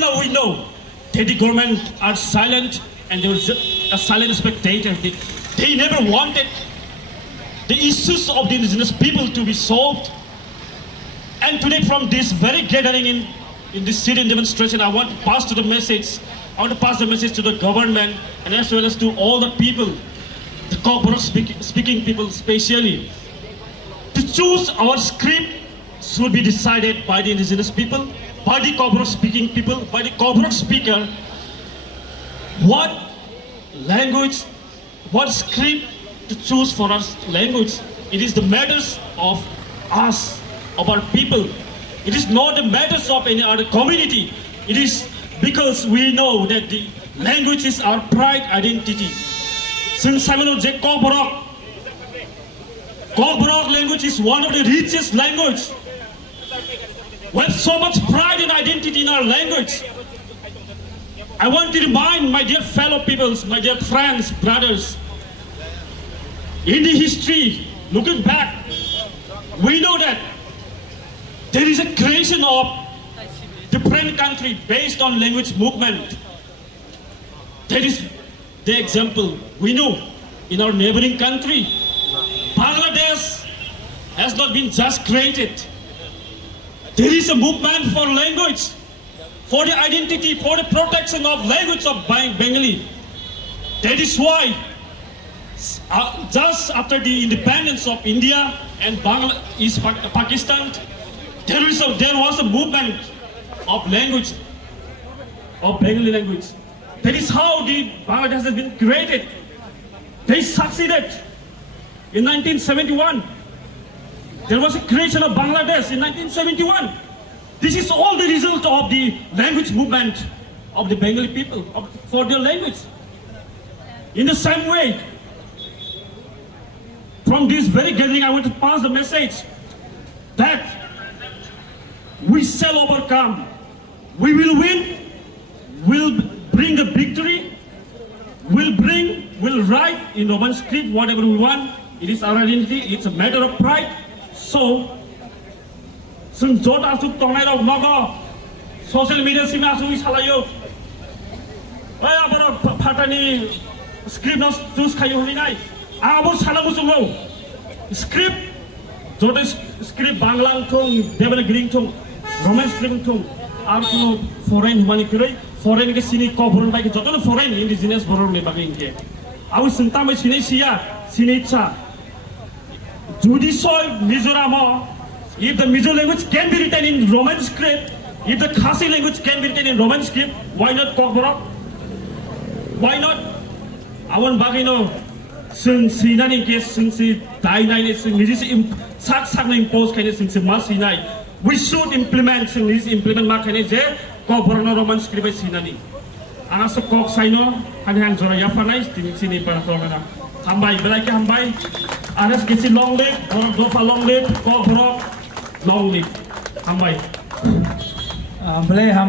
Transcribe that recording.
now we know that the government are silent and they were just a silent spectator. They never wanted the issues of the indigenous people to be solved. And today from this very gathering in this city demonstration, I want to pass the message to the government and as well as to all the people, the Kokborok speaking people especially. To choose our script should be decided by the indigenous people, by the Kokborok speaking people, by the Kokborok speaker. What language, what script to choose for our language? It is the matters of us, of our people. It is not the matters of any other community. It is because we know that the language is our pride identity. Since Kokborok language is one of the richest language. We have so much pride and identity in our language. I want to remind my dear fellow peoples, my dear friends, brothers, in the history, looking back, we know that there is a creation of different country based on language movement. That is the example we know in our neighboring country. Bangladesh has not been just created. There is a movement for language, for the identity, for the protection of language of Bengali. That is why just after the independence of India and East Pakistan, there was a movement of language, of Bengali language. That is how the Bangladesh has been created. They succeeded in 1971. There was a creation of Bangladesh in 1971. This is all the result of the language movement of the Bengali people for their language. In the same way, from this very gathering, I want to pass the message that we shall overcome. We will win. We'll bring the victory. We'll write in Roman script whatever we want. It is our identity. It's a matter of pride. So, since Jot asu chongnai rok nogo, social media sima asu isalayo. Ay abaro patani script nos choose kayo hinai. Abo sala musumo. Script Jot script Bangla thong, Debbarma Gring thong, Roman script thong. Ar kono foreign humani kiroi, foreign ke Chini Kokborok bai ke jotono foreign indigenous borok ni bagai inke. Abu sinta mai Chini sia, Chini cha. Judicial Mizoram, if the Mizo language can be written in Roman script, if the Khasi language can be written in Roman script, why not Kokborok? Why not? Awan bagino, sing sinani case, sing si dainai, sing nisi sak na impose kene sing si mas sinai. We should implement sing nisi implement mak kene je Kokborok no Roman script by sinani. Anaso kok saino, hanhang zora yafanai, sini para florana. Hambai, belai ke hambai. Anas kisi long live, or dofa long live, Kokborok long live. Hambai.